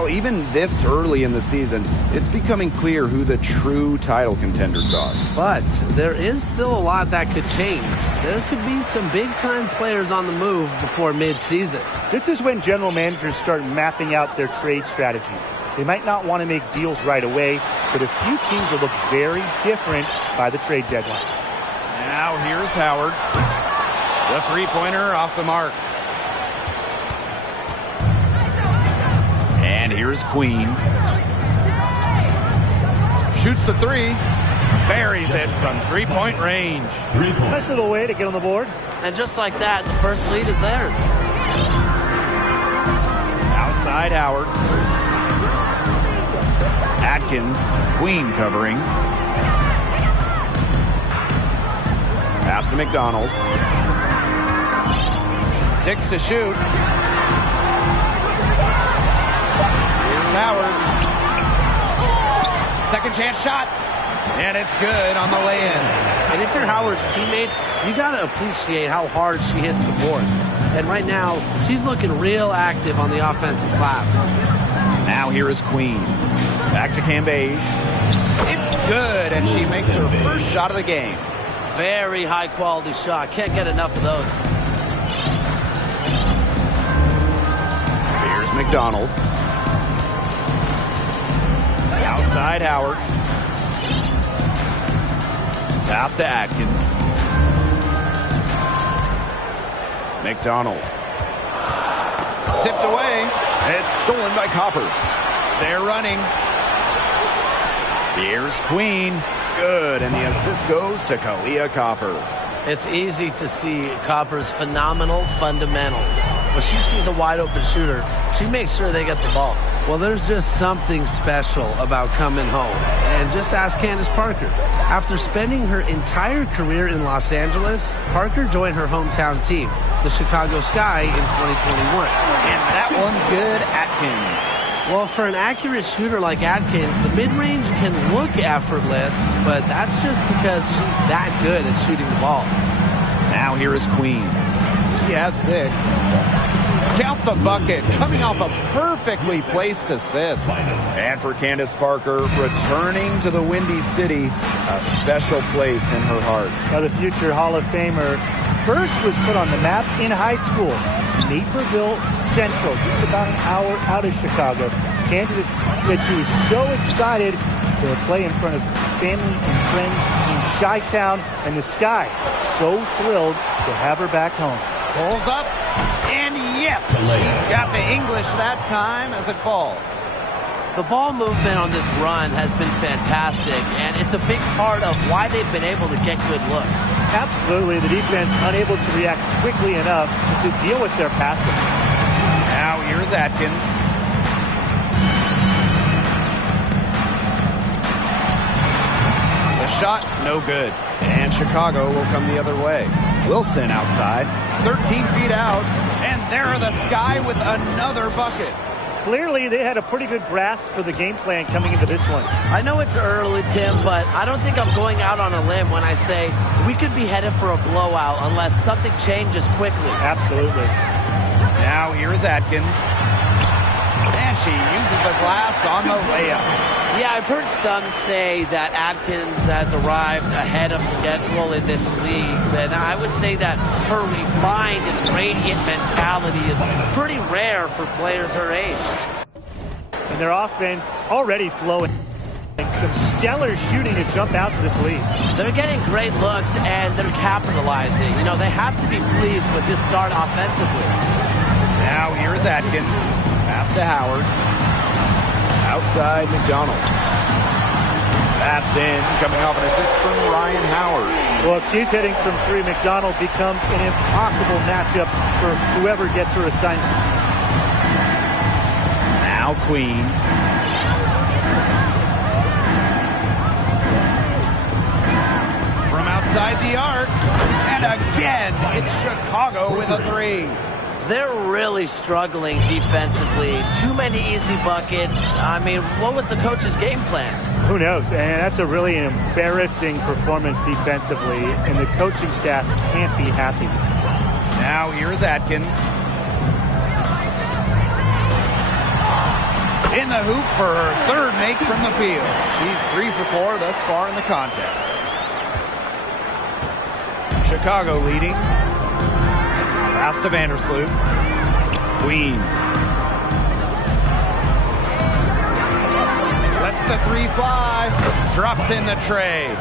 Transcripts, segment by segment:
Well, even this early in the season, it's becoming clear who the true title contenders are. But there is still a lot that could change. There could be some big-time players on the move before mid-season. This is when general managers start mapping out their trade strategy. They might not want to make deals right away, but a few teams will look very different by the trade deadline. Now here's Howard. The three-pointer off the mark. And here's Queen. Shoots the three. Buries it from three-point range. Nice little way to get on the board. And just like that, the first lead is theirs. Outside Howard. Atkins, Queen covering. Pass to McDonald. 6 to shoot. Here's Howard. Second chance shot. And it's good on the lay-in. And if you're Howard's teammates, you got to appreciate how hard she hits the boards. And right now, she's looking real active on the offensive glass. Now here is Queen. Back to Cambage. It's good, and she makes her first shot of the game. Very high-quality shot. Can't get enough of those. Here's McDonald. Outside Howard. Pass to Atkins. McDonald. Tipped away. It's stolen by Copper. They're running. Here's Queen. Good, and the assist goes to Kalia Copper. It's easy to see Copper's phenomenal fundamentals. When she sees a wide-open shooter, she makes sure they get the ball. Well, there's just something special about coming home. And just ask Candace Parker. After spending her entire career in Los Angeles, Parker joined her hometown team, the Chicago Sky, in 2021. And that one's good, Atkins. Well, for an accurate shooter like Atkins, the mid-range can look effortless, but that's just because she's that good at shooting the ball. Now here is Queen. She has 6. Count the bucket, coming off a perfectly placed assist. And for Candace Parker, returning to the Windy City, a special place in her heart. Now the future Hall of Famer first was put on the map in high school. Naperville Central, just about an hour out of Chicago. Candace said she was so excited to play in front of family and friends in Chi-Town, and the Sky so thrilled to have her back home. Pulls up, and yes, he's got the English that time as it falls. The ball movement on this run has been fantastic, and it's a big part of why they've been able to get good looks. Absolutely, the defense unable to react quickly enough to deal with their passing. Now here's Atkins. The shot, no good. And Chicago will come the other way. Wilson outside, 13 feet out, and there are the Sky with another bucket. Clearly, they had a pretty good grasp of the game plan coming into this one. I know it's early, Tim, but I don't think I'm going out on a limb when I say we could be headed for a blowout unless something changes quickly. Absolutely. Now here is Atkins. And she uses the glass on the layup. Yeah, I've heard some say that Atkins has arrived ahead of schedule in this league, and I would say that her refined and radiant mentality is pretty rare for players her age. And their offense already flowing. Some stellar shooting to jump out to this lead. They're getting great looks, and they're capitalizing. You know, they have to be pleased with this start offensively. Now here's Atkins. Pass to Howard. Outside McDonald. That's in, coming off an assist from Ryan Howard. Well, if she's hitting from 3, McDonald becomes an impossible matchup for whoever gets her assignment. Now Queen. From outside the arc. And again, it's Chicago with a 3. They're really struggling defensively. Too many easy buckets. I mean, what was the coach's game plan? Who knows? And that's a really embarrassing performance defensively, and the coaching staff can't be happy. Now here's Atkins. in the hoop for her third make from the field. She's 3 for 4 thus far in the contest. Chicago leading. Pass to Vandersloot. Queen. Lets the 3 fly. Drops in the tray.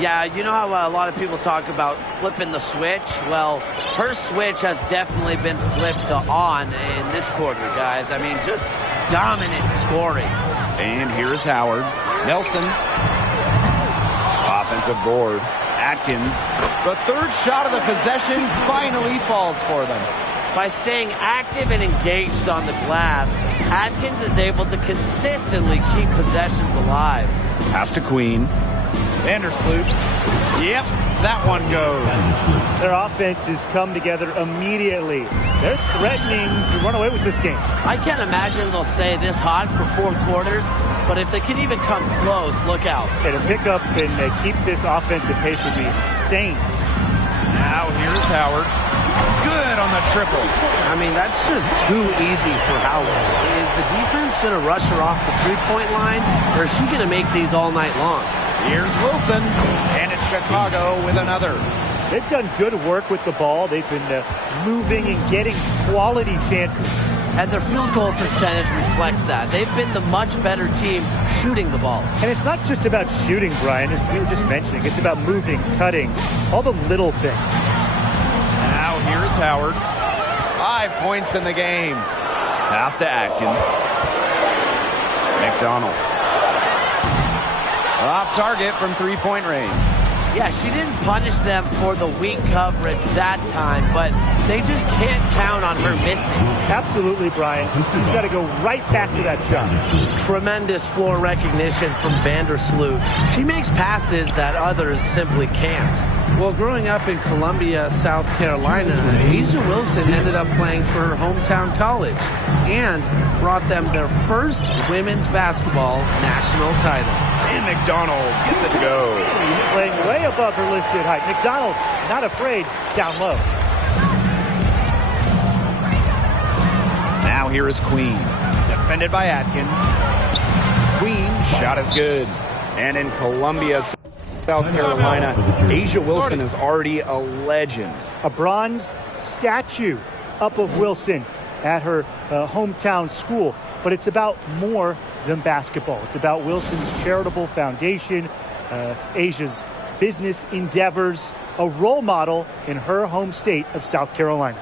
Yeah, you know how a lot of people talk about flipping the switch? Well, her switch has definitely been flipped to on in this quarter, guys. I mean, just dominant scoring. And here's Howard. Nelson. Offensive board. Atkins. The third shot of the possession finally falls for them. By staying active and engaged on the glass, Atkins is able to consistently keep possessions alive. Pass to Queen. Vandersloot. Yep, that one goes. Their offense has come together immediately. They're threatening to run away with this game. I can't imagine they'll stay this hot for 4 quarters, but if they can even come close, look out. Okay, to pick up and keep this offensive pace would be insane. Now here's Howard. Good on the triple. I mean, that's just too easy for Howard. Is the defense going to rush her off the three-point line, or is she going to make these all night long? Here's Wilson, and it's Chicago with another. They've done good work with the ball. They've been moving and getting quality chances. And their field goal percentage reflects that. They've been the much better team shooting the ball. And it's not just about shooting, Brian, as we were just mentioning. It's about moving, cutting, all the little things. Now here's Howard. 5 points in the game. Pass to Atkins. McDonald. Off target from 3-point range. Yeah, she didn't punish them for the weak coverage that time, but they just can't count on her missing. Absolutely, Brian. She's got to go right back to that shot. Tremendous floor recognition from Vandersloot. She makes passes that others simply can't. Well, growing up in Columbia, South Carolina, A'ja Wilson ended up playing for her hometown college and brought them their first women's basketball national title. And McDonald gets it to go. Playing way above her listed height. McDonald, not afraid, down low. Now here is Queen. Defended by Atkins. Queen, shot is good. And in Columbia, South Carolina, A'ja Wilson is already a legend. A bronze statue up of Wilson at her hometown school. But it's about more than basketball. It's about Wilson's charitable foundation, A'ja's business endeavors, a role model in her home state of South Carolina.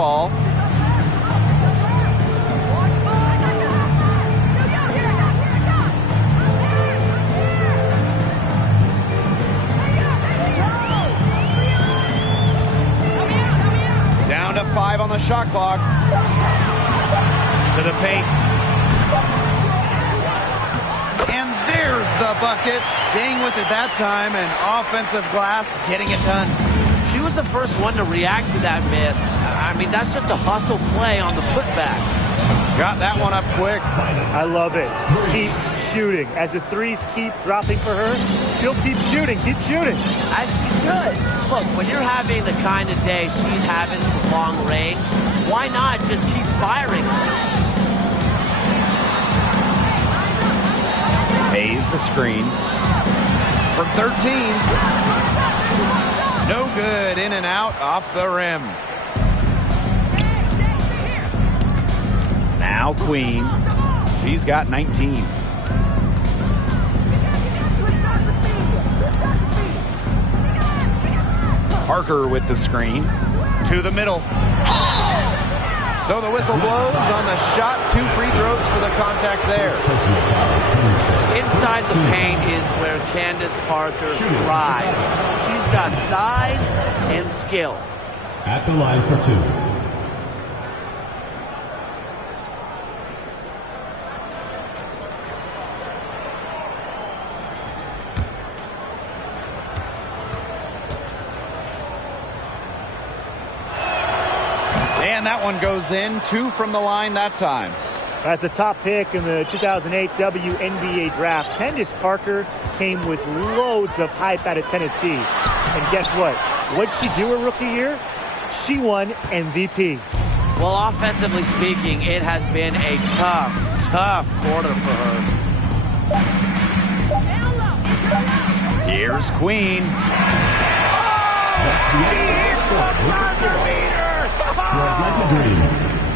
ball. Down to 5 on the shot clock. To the paint. And there's the bucket. Staying with it that time, and offensive glass getting it done. She was the first one to react to that miss. I mean, that's just a hustle play on the putback. Got that one up quick. I love it. Keep shooting. As the threes keep dropping for her, she'll keep shooting. Keep shooting. As she should. Look, when you're having the kind of day she's having from long range, why not just keep firing? Hayes the screen. From 13. No good. In and out off the rim. Now Queen. She's got 19. Parker with the screen. To the middle. So the whistle blows on the shot. 2 free throws for the contact there. Inside the paint is where Candace Parker thrives. She's got size and skill. At the line for 2. And that one goes in. 2 from the line that time. As the top pick in the 2008 WNBA draft, Candace Parker came with loads of hype out of Tennessee. And guess what? What'd she do her rookie year? She won MVP. Well, offensively speaking, it has been a tough quarter for her. Here's Queen.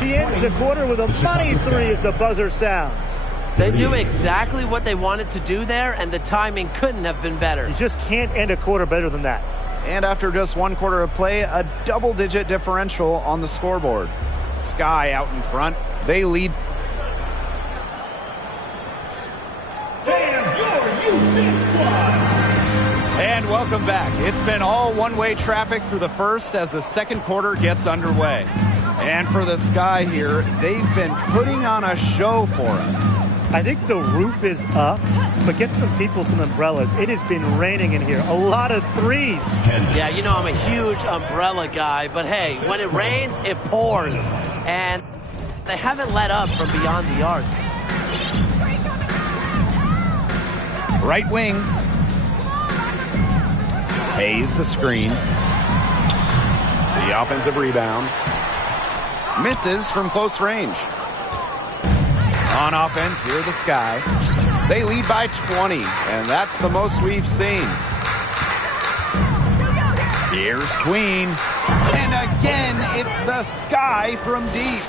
She ends the quarter with a money 3 as the buzzer sounds. They knew exactly what they wanted to do there, and the timing couldn't have been better. You just can't end a quarter better than that. And after just 1 quarter of play, a double-digit differential on the scoreboard. Sky out in front. They lead. And welcome back. It's been all one-way traffic through the first as the second quarter gets underway. And for the Sky here, they've been putting on a show for us. I think the roof is up, but get some people some umbrellas. It has been raining in here. A lot of threes. Yeah, you know I'm a huge umbrella guy, but hey, when it rains, it pours. And they haven't let up from beyond the arc. Right wing. Hayes the screen. The offensive rebound. Misses from close range. On offense, here the Sky. They lead by 20, and that's the most we've seen. Here's Queen. And again, it's the Sky from deep.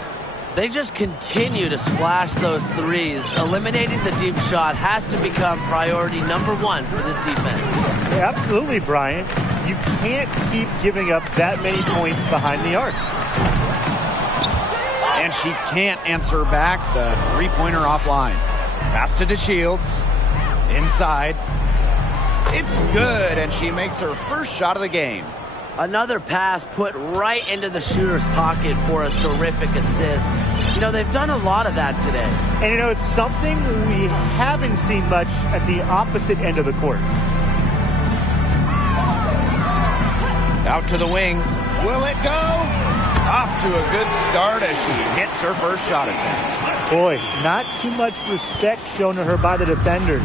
They just continue to splash those threes. Eliminating the deep shot has to become priority number 1 for this defense. Yeah, absolutely, Brian. You can't keep giving up that many points behind the arc. And she can't answer back the three-pointer offline. Pass to DeShields. Inside. It's good, and she makes her first shot of the game. Another pass put right into the shooter's pocket for a terrific assist. You know, they've done a lot of that today. And, you know, it's something we haven't seen much at the opposite end of the court. Out to the wing. Will it go? Off to a good start as she hits her first shot attempt. Boy, not too much respect shown to her by the defenders.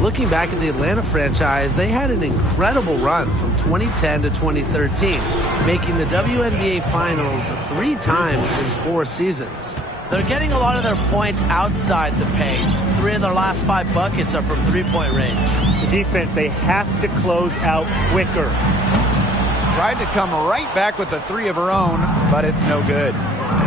Looking back at the Atlanta franchise, they had an incredible run from 2010 to 2013, making the WNBA Finals 3 times in 4 seasons. They're getting a lot of their points outside the paint. 3 of their last 5 buckets are from three-point range. The defense, they have to close out quicker. Tried to come right back with a 3 of her own, but it's no good.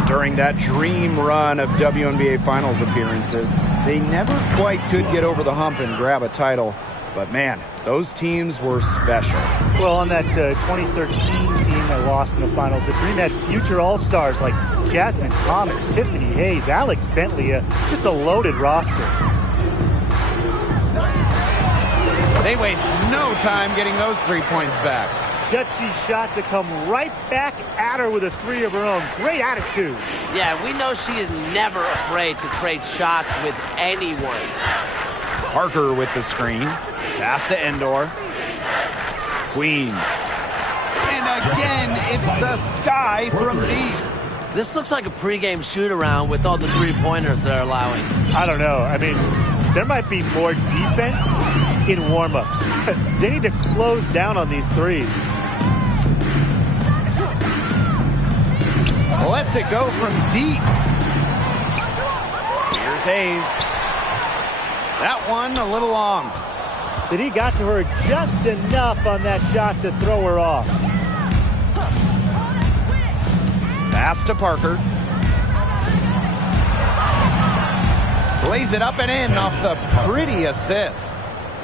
During that dream run of WNBA Finals appearances, they never quite could get over the hump and grab a title. But man, those teams were special. Well, on that 2013 team that lost in the finals. The Dream had future All-Stars like Jasmine Thomas, Tiffany Hayes, Alex Bentley, just a loaded roster. They waste no time getting those 3 points back. Gutsy shot to come right back at her with a 3 of her own. Great attitude. Yeah, we know she is never afraid to trade shots with anyone. Parker with the screen. Pass to Endor. Queen. And again, it's the sky from deep. This looks like a pregame shoot-around with all the three-pointers they're allowing. I don't know. I mean, there might be more defense in warm-ups. They need to close down on these threes. Lets it go from deep. Here's Hayes. That one a little long. But he got to her just enough on that shot to throw her off. Pass to Parker. Lays it up and in off the pretty assist.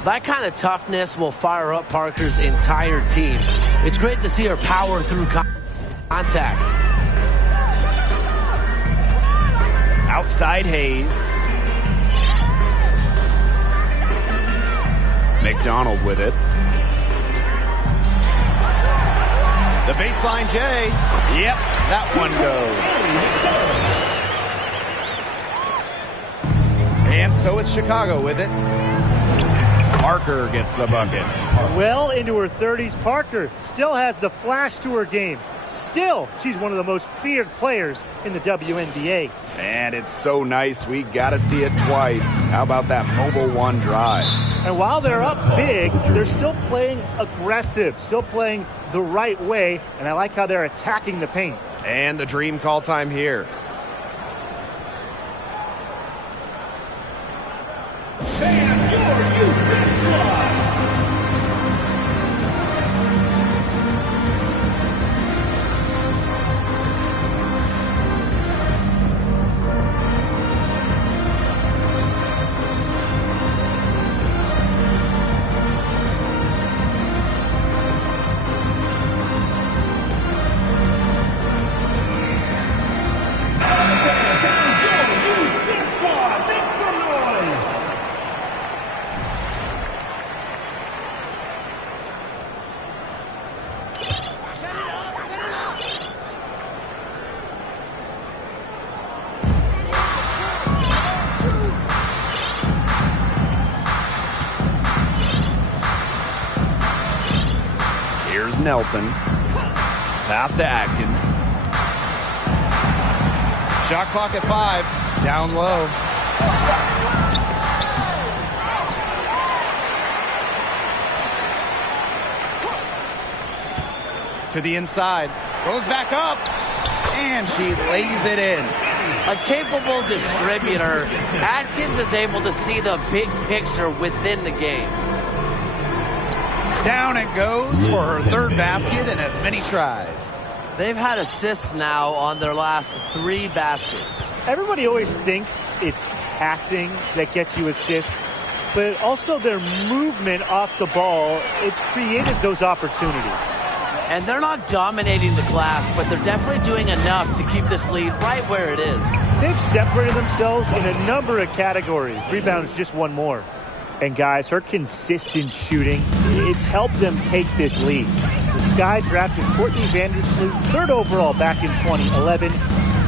That kind of toughness will fire up Parker's entire team. It's great to see her power through contact. Outside Hayes. McDonald with it. The baseline J. Yep, that one goes. And so it's Chicago with it. Parker gets the bucket. Well into her 30s, Parker still has the flash to her game. Still, she's one of the most feared players in the WNBA. And it's so nice, we got to see it twice. How about that mobile one drive? And while they're up big, they're still playing aggressive, still playing the right way, and I like how they're attacking the paint. And the Dream call time here. Nelson. Pass to Atkins. Shot clock at 5. Down low. To the inside. Goes back up. And she lays it in. A capable distributor, Atkins is able to see the big picture within the game. Down it goes for her third basket and as many tries. They've had assists now on their last 3 baskets. Everybody always thinks it's passing that gets you assists, but also their movement off the ball, it's created those opportunities. And they're not dominating the glass, but they're definitely doing enough to keep this lead right where it is. They've separated themselves in a number of categories. Rebounds just one more. And guys, her consistent shooting, it's helped them take this lead. The Sky drafted Courtney Vandersloot 3rd overall back in 2011.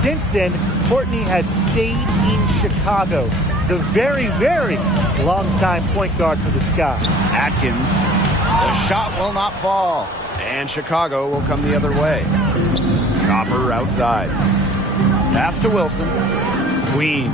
Since then, Courtney has stayed in Chicago, the very, very long-time point guard for the Sky. Atkins, the shot will not fall, and Chicago will come the other way. Copper outside. Pass to Wilson. Queen.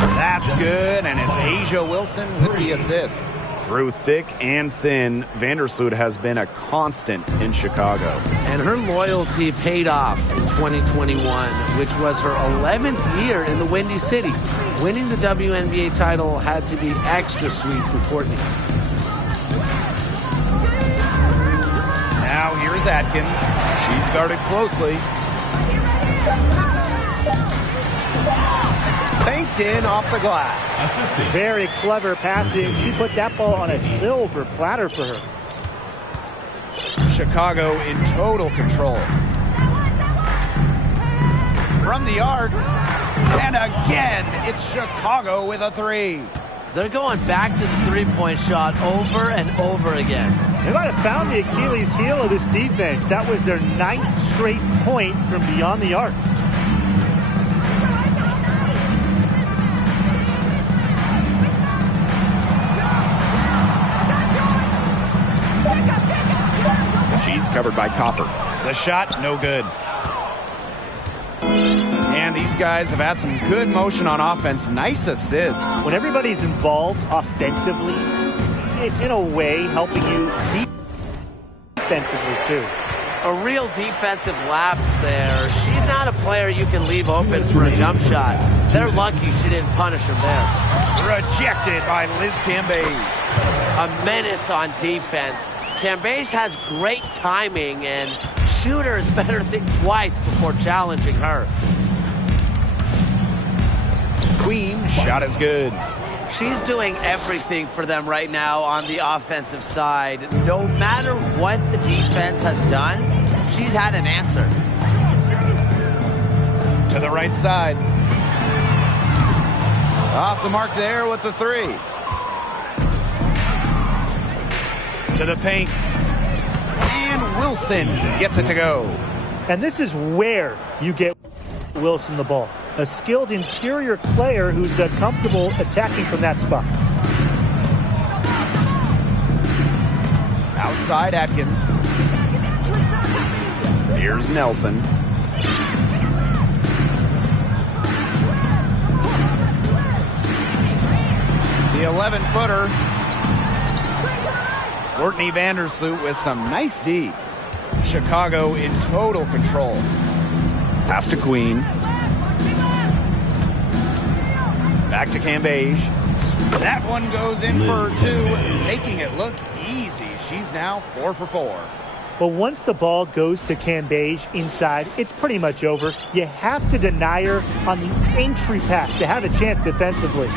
That's good, and it's Asia Wilson with the assist. Through thick and thin, Vandersloot has been a constant in Chicago. And her loyalty paid off in 2021, which was her 11th year in the Windy City. Winning the WNBA title had to be extra sweet for Courtney. Now here's Atkins. She's guarded closely. Banked in off the glass. Assisting. Very clever passing. She put that ball on a silver platter for her. Chicago in total control. From the arc, and again, it's Chicago with a three. They're going back to the three-point shot over and over again. They might have found the Achilles heel of this defense. That was their 9th straight point from beyond the arc. She's covered by Copper. The shot, no good. And these guys have had some good motion on offense. Nice assists. When everybody's involved offensively, it's in a way helping you defensively too. A real defensive lapse there. She's not a player you can leave open for a jump shot. They're lucky she didn't punish him there. Rejected by Liz Cambage. A menace on defense. Cambage has great timing, and shooters better think twice before challenging her. Queen, shot is good. She's doing everything for them right now on the offensive side. No matter what the defense has done, she's had an answer. To the right side. Off the mark there with the three. To the paint. And Wilson gets it to go. And this is where you get Wilson the ball. A skilled interior player who's comfortable attacking from that spot. Outside Atkins. Here's Nelson. The 11-footer. Courtney Vandersloot with some nice D. Chicago in total control. Pass to Queen. Back to Cambage. That one goes in for two, making it look easy. She's now 4 for 4. But once the ball goes to Cambage inside, it's pretty much over. You have to deny her on the entry pass to have a chance defensively.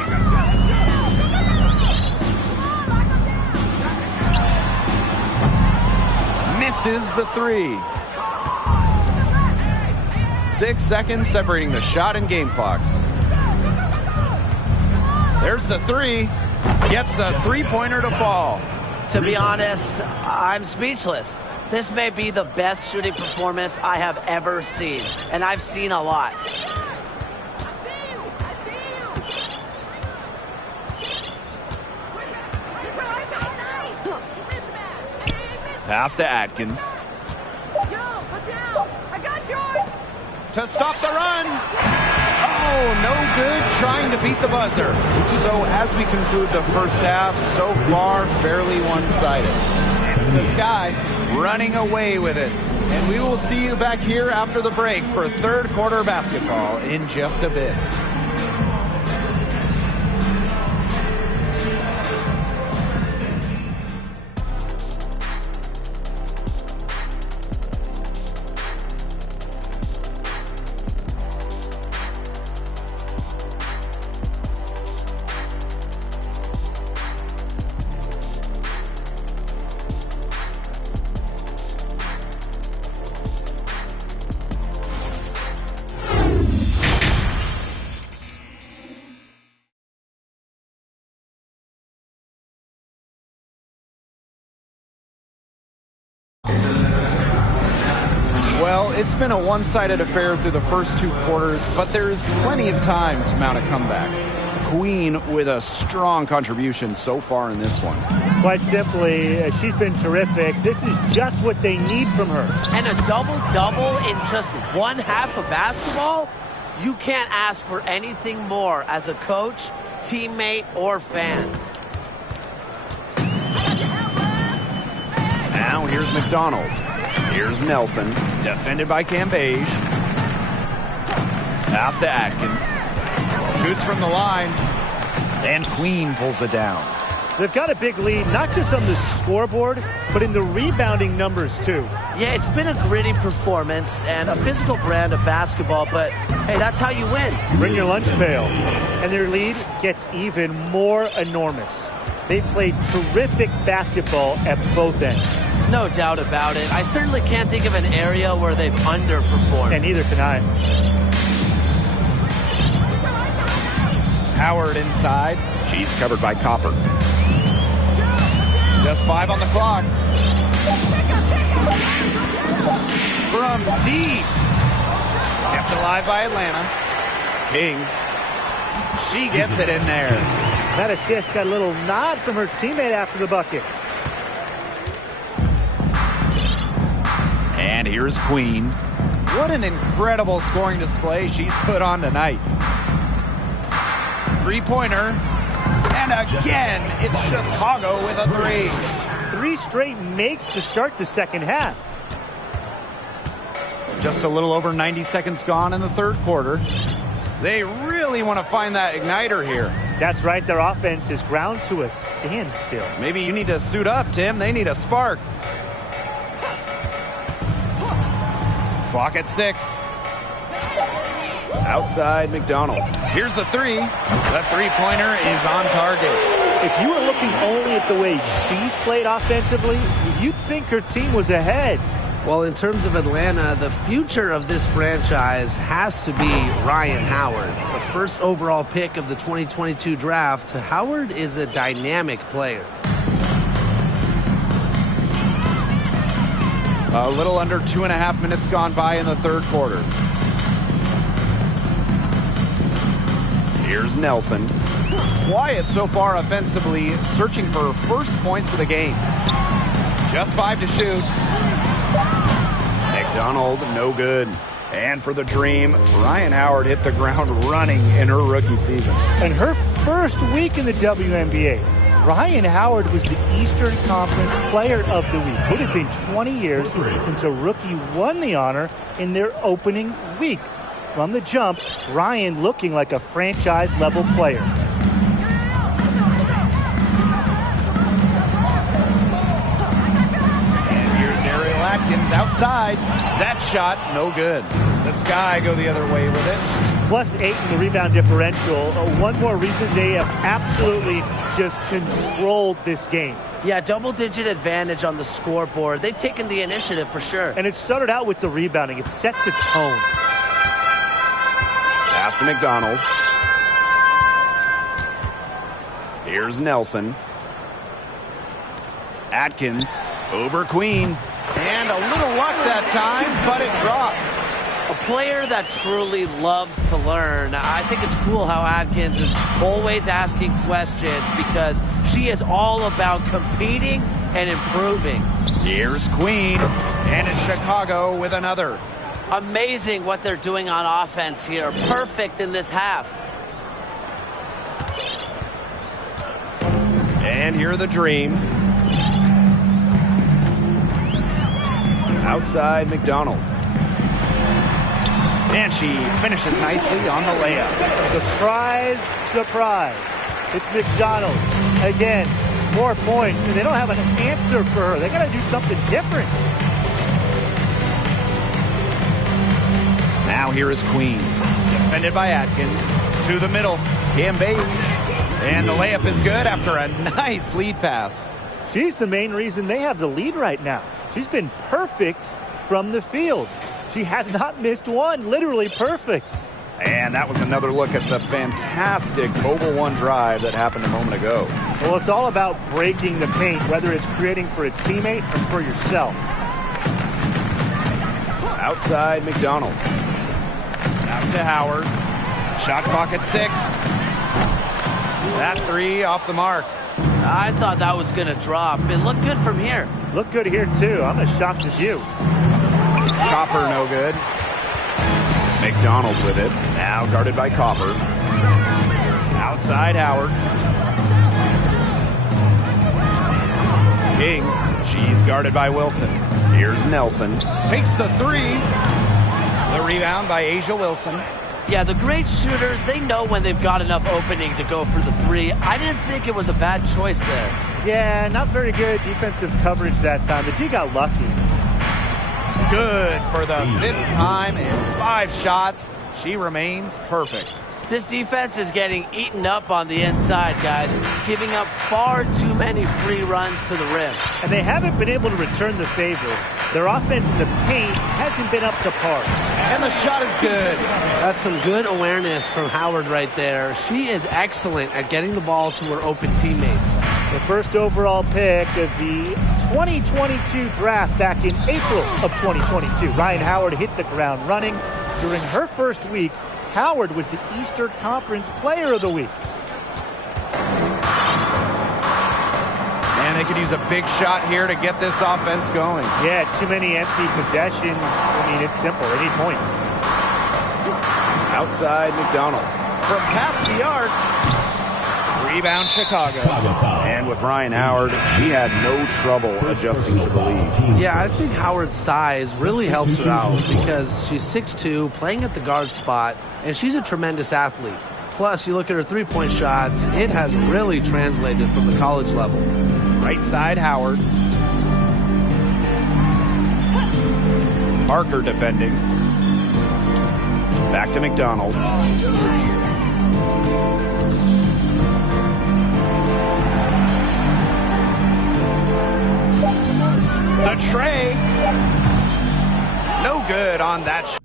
Misses the three. 6 seconds separating the shot and game clocks. There's the three. Gets the three-pointer to fall. To be honest, I'm speechless. This may be the best shooting performance I have ever seen, and I've seen a lot. Pass to Atkins. To stop the run. Oh, no good trying to beat the buzzer. So as we conclude the first half, so far fairly one-sided. The Sky running away with it. And we will see you back here after the break for third quarter basketball in just a bit. Well, it's been a one-sided affair through the first 2 quarters, but there is plenty of time to mount a comeback. Queen with a strong contribution so far in this one. Quite simply, she's been terrific. This is just what they need from her. And a double-double in just one half of basketball? You can't ask for anything more as a coach, teammate, or fan. Now here's McDonald. Here's Nelson, defended by Cambage. Pass to Atkins. Shoots from the line. And Queen pulls it down. They've got a big lead, not just on the scoreboard, but in the rebounding numbers, too. Yeah, it's been a gritty performance and a physical brand of basketball, but, hey, that's how you win. Bring your lunch pail. And their lead gets even more enormous. They played terrific basketball at both ends. No doubt about it. I certainly can't think of an area where they've underperformed. And neither can I. Howard inside. She's covered by Copper. Just 5 on the clock. From deep. Kept alive by Atlanta. King. She gets it in there. That assist got a little nod from her teammate after the bucket. And here's Queen. What an incredible scoring display she's put on tonight. Three-pointer. And again, it's Chicago with a 3. 3 straight makes to start the second half. Just a little over 90 seconds gone in the third quarter. They really want to find that igniter here. That's right. Their offense is ground to a standstill. Maybe you need to suit up, Tim. They need a spark. Clock at 6. Outside McDonald. Here's the 3. The three-pointer is on target. If you were looking only at the way she's played offensively, you'd think her team was ahead. Well, in terms of Atlanta, the future of this franchise has to be Ryan Howard, the first overall pick of the 2022 draft. Howard is a dynamic player. A little under 2.5 minutes gone by in the third quarter. Here's Nelson. Quiet so far offensively, searching for first points of the game. Just 5 to shoot. McDonald, no good. And for the Dream, Ryan Howard hit the ground running in her rookie season. In her first week in the WNBA, Ryan Howard was the Eastern Conference Player of the Week. It had been 20 years since a rookie won the honor in their opening week. From the jump, Ryan looking like a franchise-level player. And here's Ariel Atkins outside. That shot, no good. The Sky go the other way with it. +8 in the rebound differential. One more reason they have absolutely just controlled this game. Yeah, double-digit advantage on the scoreboard. They've taken the initiative for sure. And it started out with the rebounding. It sets a tone. Pass to McDonald. Here's Nelson. Atkins over Queen. And a little luck that time, but it drops. A player that truly loves to learn. I think it's cool how Atkins is always asking questions because she is all about competing and improving. Here's Queen. And it's Chicago with another. Amazing what they're doing on offense here. Perfect in this half. And here the Dream. Outside McDonald. And she finishes nicely on the layup. Surprise, surprise. It's McDonald. Again, more points, and they don't have an answer for her. They got to do something different. Now here is Queen. Defended by Atkins. To the middle. Gambay. And the layup is good after a nice lead pass. She's the main reason they have the lead right now. She's been perfect from the field. She has not missed one. Literally perfect. And that was another look at the fantastic Mobile One drive that happened a moment ago. Well, it's all about breaking the paint, whether it's creating for a teammate or for yourself. Outside McDonald. Out to Howard. Shot clock at 6. That 3 off the mark. I thought that was going to drop. It looked good from here. Look good here, too. I'm as shocked as you. Copper, no good. McDonald with it. Now guarded by Copper. Outside Howard. King. She's guarded by Wilson. Here's Nelson. Takes the 3. The rebound by Asia Wilson. Yeah, the great shooters, they know when they've got enough opening to go for the 3. I didn't think it was a bad choice there. Yeah, not very good defensive coverage that time. The T got lucky. Good for the 5th time in 5 shots. She remains perfect. This defense is getting eaten up on the inside, guys, giving up far too many free runs to the rim. And they haven't been able to return the favor. Their offense in the paint hasn't been up to par. And the shot is good. That's some good awareness from Howard right there. She is excellent at getting the ball to her open teammates. The first overall pick of the 2022 draft back in April of 2022. Ryan Howard hit the ground running. During her first week, Howard was the Eastern Conference Player of the Week. And they could use a big shot here to get this offense going. Yeah, too many empty possessions. I mean, it's simple. They need points. Outside McDonald. From past the arc. Rebound Chicago. And with Ryan Howard, he had no trouble adjusting to the lead. Yeah, I think Howard's size really helps her out because she's 6'2", playing at the guard spot, and she's a tremendous athlete. Plus, you look at her three-point shots, it has really translated from the college level. Right side, Howard. Parker defending. Back to McDonald. A tray. No good on that shot.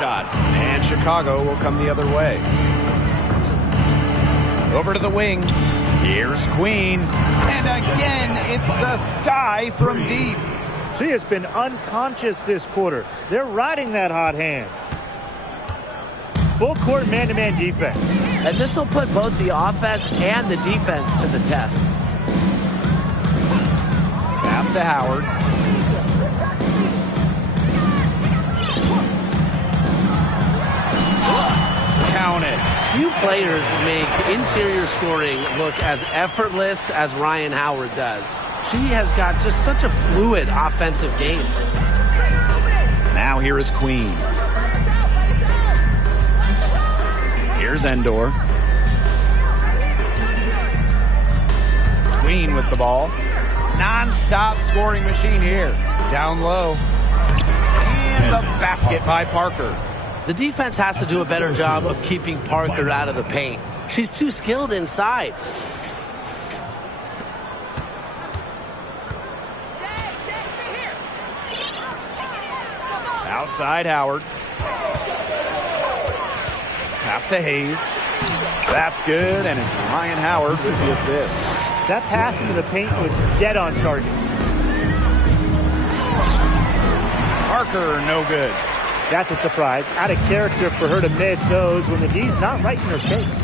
And Chicago will come the other way. Over to the wing. Here's Queen. And again, it's the sky from deep. She has been unconscious this quarter. They're riding that hot hand. Full court man-to-man defense. And this will put both the offense and the defense to the test. Pass to Howard. Count it. Few players make interior scoring look as effortless as Ryan Howard does. She has got just such a fluid offensive game. Now here is Queen. Here's Endor. Queen with the ball. Non-stop scoring machine here. Down low. And the basket by Parker. The defense has to do a better job of keeping Parker out of the paint. She's too skilled inside. Outside Howard. Pass to Hayes. That's good, and it's Ryan Howard with the assist. That pass into the paint was dead on target. Parker, no good. That's a surprise. Out of character for her to miss those when the D's not right in her face.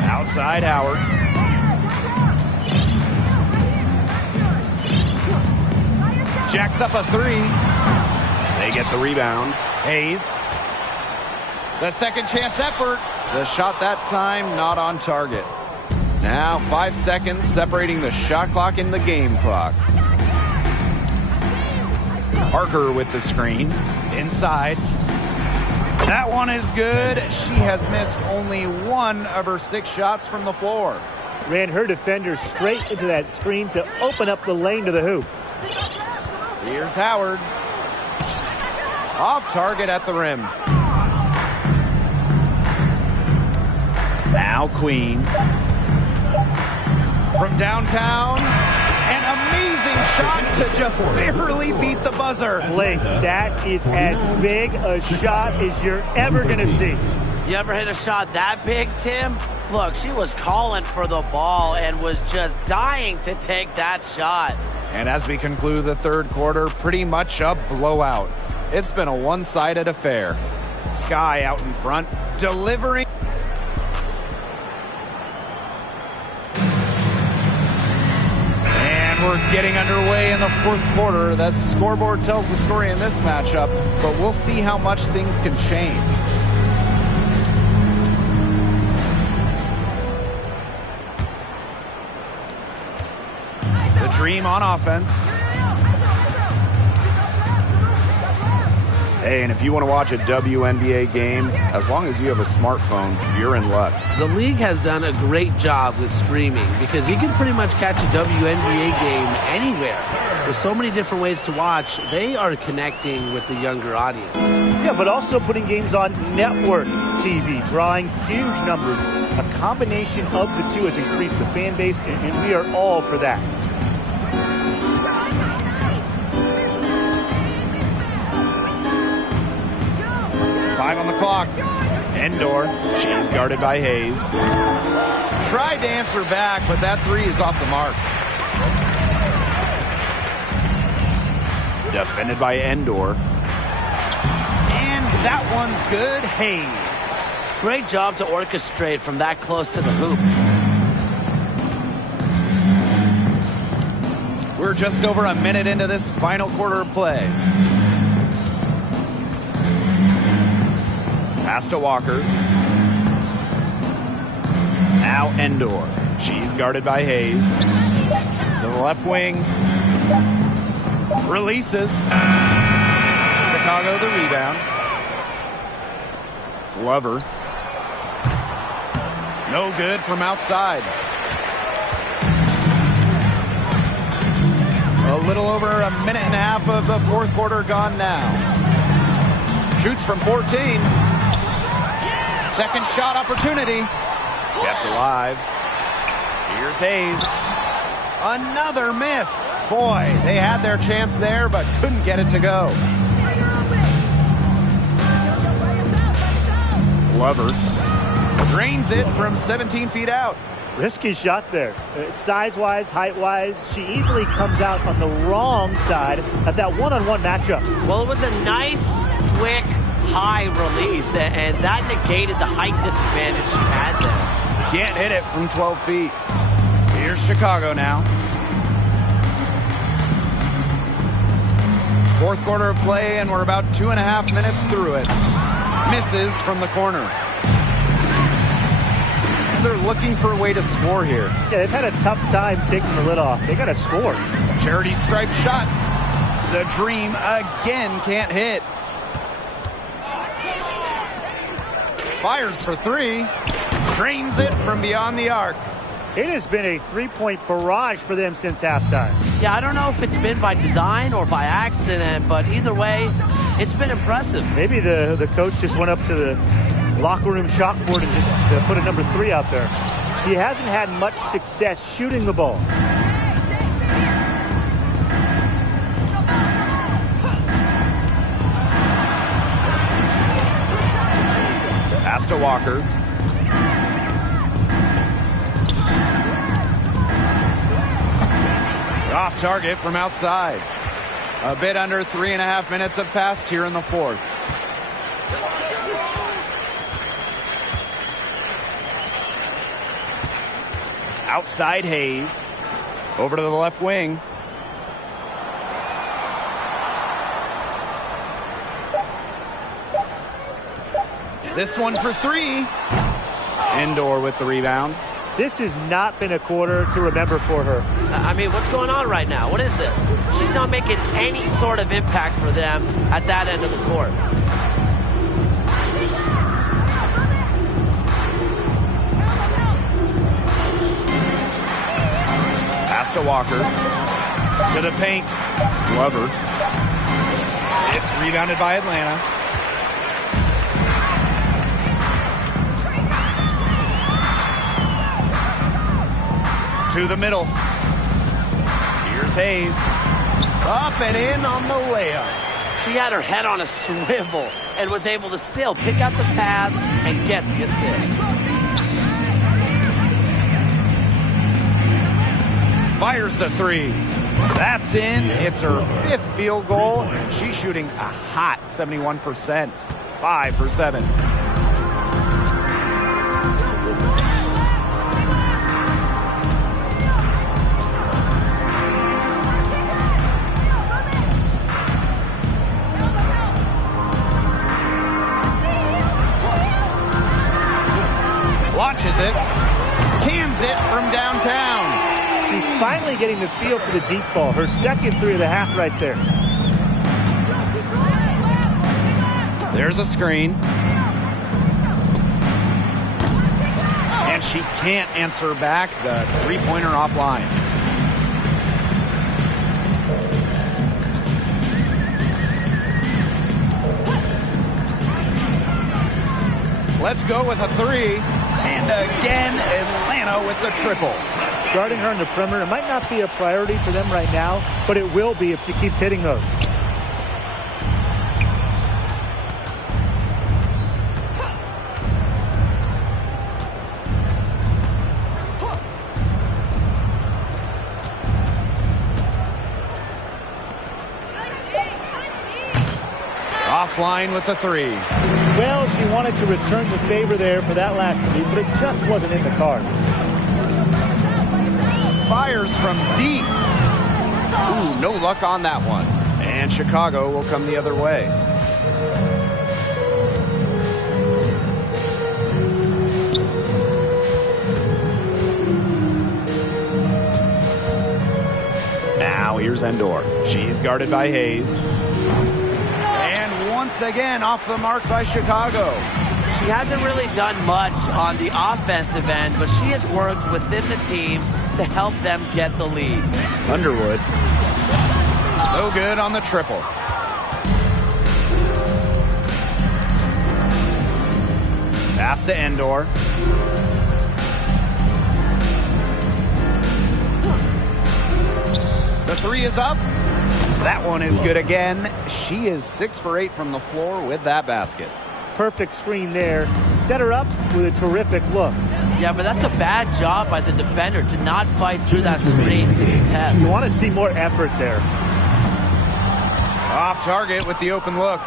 Outside Howard. Jacks up a three. They get the rebound. Hayes. The second chance effort. The shot that time not on target. Now 5 seconds separating the shot clock and the game clock. Parker with the screen. Inside. That one is good. She has missed only 1 of her 6 shots from the floor. Ran her defender straight into that screen to open up the lane to the hoop. Here's Howard. Off target at the rim. Now Queen. From downtown. An amazing shot to just barely beat the buzzer. Blake, that is as big a shot as you're ever going to see. You ever hit a shot that big, Tim? Look, she was calling for the ball and was just dying to take that shot. And as we conclude the third quarter, pretty much a blowout. It's been a one-sided affair. Sky out in front, delivering. And we're getting underway in the fourth quarter. That scoreboard tells the story in this matchup, but we'll see how much things can change. The Dream on offense. Hey, and if you want to watch a WNBA game, as long as you have a smartphone, you're in luck. The league has done a great job with streaming because you can pretty much catch a WNBA game anywhere. There's so many different ways to watch. They are connecting with the younger audience. Yeah, but also putting games on network TV, drawing huge numbers. A combination of the two has increased the fan base, and we are all for that. Five on the clock. Endor. She's guarded by Hayes. Tried to answer back, but that three is off the mark. Defended by Endor. And that one's good. Hayes. Great job to orchestrate from that close to the hoop. We're just over a minute into this final quarter of play. Pass to Walker. Now Endor. She's guarded by Hayes. To the left wing. Releases. Chicago the rebound. Glover. No good from outside. A little over a minute and a half of the fourth quarter gone now. Shoots from 14. Second shot opportunity. Kept alive. Here's Hayes. Another miss. Boy, they had their chance there, but couldn't get it to go. Glover drains it from 17 feet out. Risky shot there. Size-wise, height-wise, she easily comes out on the wrong side of that one-on-one matchup. Well, it was a nice, quick, high release, and that negated the height disadvantage she had there. Can't hit it from 12 feet. Here's Chicago now. Fourth quarter of play, and we're about 2.5 minutes through it. Misses from the corner. They're looking for a way to score here. Yeah, they've had a tough time taking the lid off. They got to score. Charity stripe shot. The Dream again can't hit. Fires for three. Drains it from beyond the arc. It has been a three-point barrage for them since halftime. Yeah, I don't know if it's been by design or by accident, but either way, it's been impressive. Maybe the coach just went up to the locker room chalkboard and just put a number 3 out there. He hasn't had much success shooting the ball. Pass to Walker. Off target from outside. A bit under 3.5 minutes have passed here in the fourth. Outside Hayes. Over to the left wing. This one for 3. Indoor with the rebound. This has not been a quarter to remember for her. I mean, what's going on right now? What is this? She's not making any sort of impact for them at that end of the court. Pass to Walker. To the paint. Glover. It's rebounded by Atlanta. To the middle. Here's Hayes. Up and in on the layup. She had her head on a swivel and was able to still pick out the pass and get the assist. Fires the 3. That's in. It's her 5th field goal. And she's shooting a hot 71%. 5 for 7. Launches it. Cans it from downtown. She's finally getting the feel for the deep ball. Her second 3 of the half right there. There's a screen. And she can't answer back. The three-pointer offline. Let's go with a 3. And again, Atlanta with the triple. Guarding her on the perimeter, it might not be a priority for them right now, but it will be if she keeps hitting those. Offline with the 3. Well, she wanted to return the favor there for that last 3, but it just wasn't in the cards. Fires from deep. Ooh, no luck on that one. And Chicago will come the other way. Now here's Endor. She's guarded by Hayes. And once again off the mark by Chicago. She hasn't really done much on the offensive end, but she has worked within the team to help them get the lead. Underwood. No good on the triple. Pass to Endor. The 3 is up. That one is good again. She is 6 for 8 from the floor with that basket. Perfect screen there. Set her up with a terrific look. Yeah, but that's a bad job by the defender to not fight through that screen to contest. You want to see more effort there. Off target with the open look.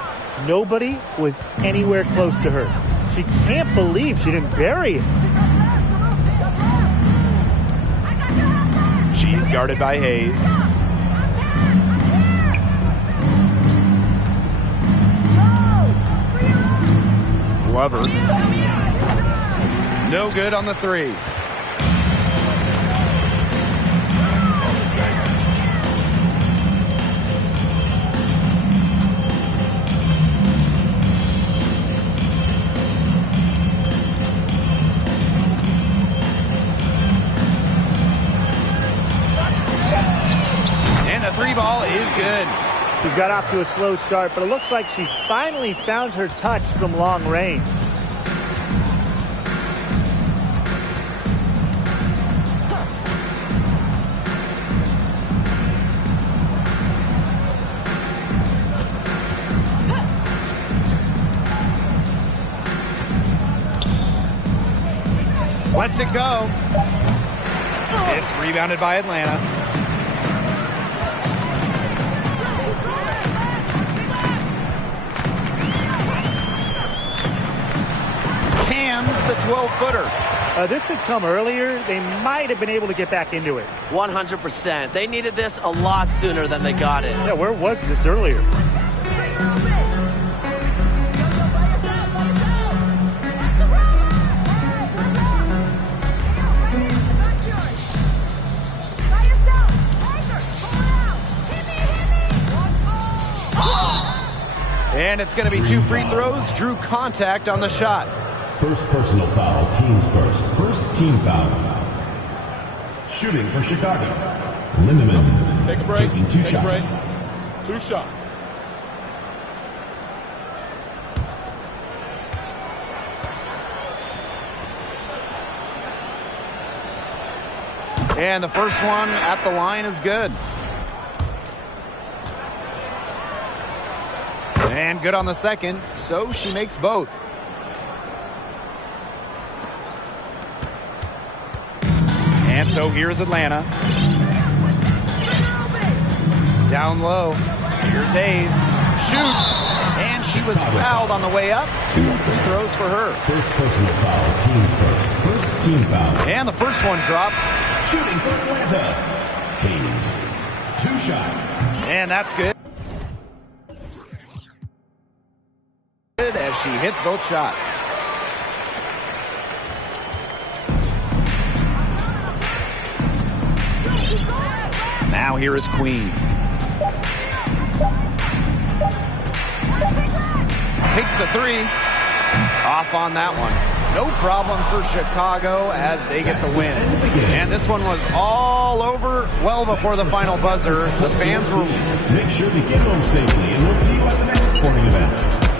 Nobody was anywhere close to her. She can't believe she didn't bury it. She's guarded by Hayes. Glover. No good on the 3. three ball is good. She got off to a slow start, but it looks like she finally found her touch from long range. Lets it go. It's rebounded by Atlanta. Cans the 12-footer. This had come earlier. They might have been able to get back into it. 100%. They needed this a lot sooner than they got it. Yeah, where was this earlier? And it's going to be 2 free throws. Drew contact on the shot. First personal foul, teams first. First team foul. Shooting for Chicago. Lindemann Take a break. taking 2 Take shots. A break. 2 shots. And the first one at the line is good. And good on the second, so she makes both. And so here's Atlanta. Down low. Here's Hayes. Shoots. And she was fouled on the way up. 2 free throws for her. First personal foul, teams first. First team foul. And the first one drops. Shooting for Atlanta. Hayes. 2 shots. And that's good. As she hits both shots. Now here is Queen. Takes the 3. Off on that one. No problem for Chicago as they get the win. And this one was all over well before the final buzzer. The fans were... Make sure to get home safely, and we'll see you at the next sporting event.